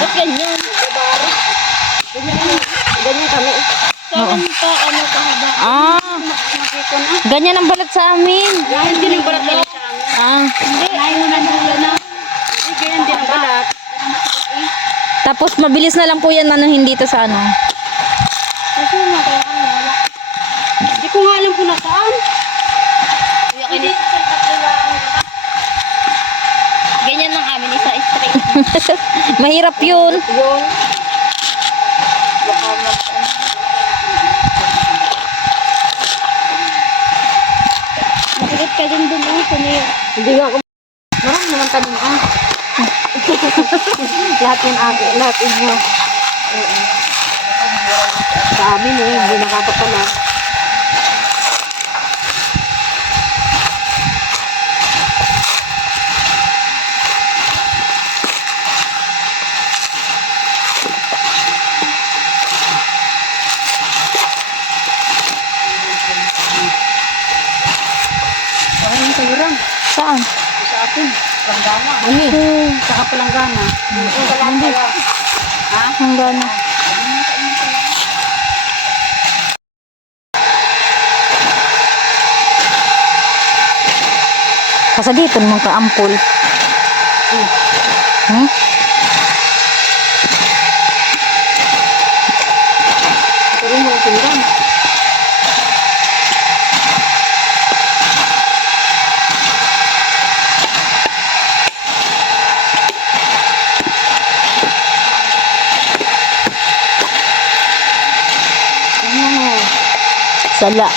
Ba't ganyan? Ganyan kami. Saan pa, ano, kahaba? Ah, Makikon na. ganyan ang balat sa amin. Ganyan din ang balat nila sa amin. Ah, Hindi. Ayaw na dulo na. Ganyan din ang balat. tapos mabilis na lang po yan hindi to sa ano. Kasi kaya wala. Hindi ko nga alam kung nasaan. Kuya, kinis. Ganyan lang amin, isa straight. Mahirap yun. Yun. Baka mag... Nakikit ka din dun, sino yun? Hindi nga ako. Marami naman tanim ah. Lahat yung akin. Lahat inyo. Sa amin eh. Hindi nakakapala. Ay, yung sayurang. Saan? Sa akin. Palanggana. Ano? Saka palanggana. Hindi. Ha? Ang gana. Kasabitan mong kaampul. Hmm? Ito rin mga sindang. Sala.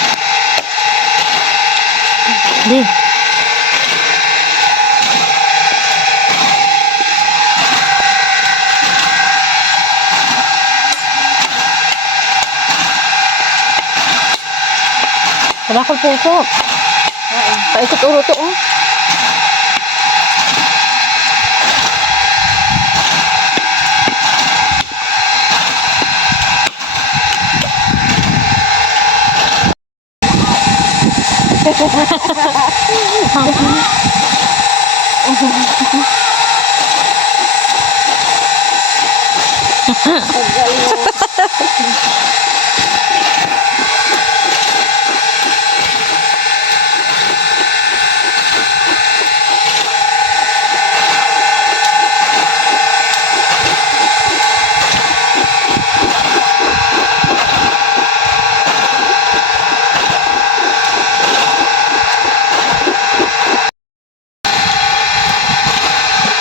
Di. Wala ko puso. Paikot uro to, oh.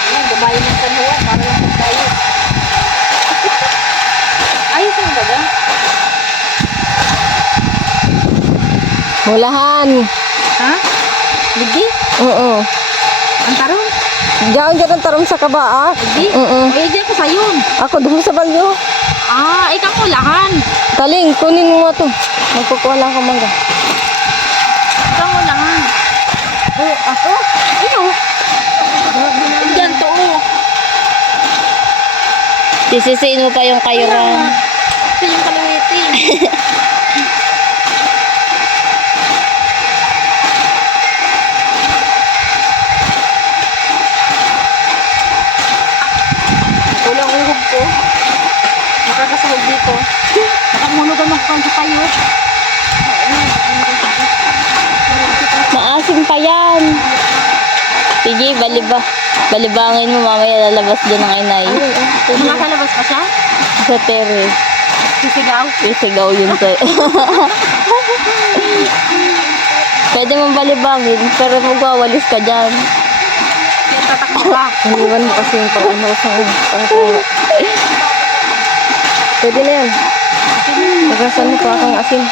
Ayan, dumayo ng kanawa. Para lang magtayo. Ayos ang baga. Mulahan. Ha? Ligi? Oo. Ang tarong? Diyan dyan ang tarom sa kabaa. Ligi? Oo. Ay, diyan ko sayon. Ako doon sa balyo. Ah, ikaw mulahan. Taling, kunin mo ito. Magkukuha lang ka mangga. Ikaw mulahan. Oh, ako? Ano? Diyan to. Oh. Sisisiin mo pa yung kayuran. Ito yung kalawiti. Kulang uhog ko. Nakakasahog dito. Nakamunog ang magkang sa tayo. Maasim pa yan. Sige, balibangin mo mamaya lalabas doon ng inay. Nakakalabas pa siya? Sa tere. Sisigaw? Isigaw yun sa'yo. Pwede mong balibangin, pero magwawalis ka dyan. Yan tatakbo ka. Iniwan mo kasi yung pag-ano sa pang-tuwa. Pwede na yan. Magasan mo pa kang asin.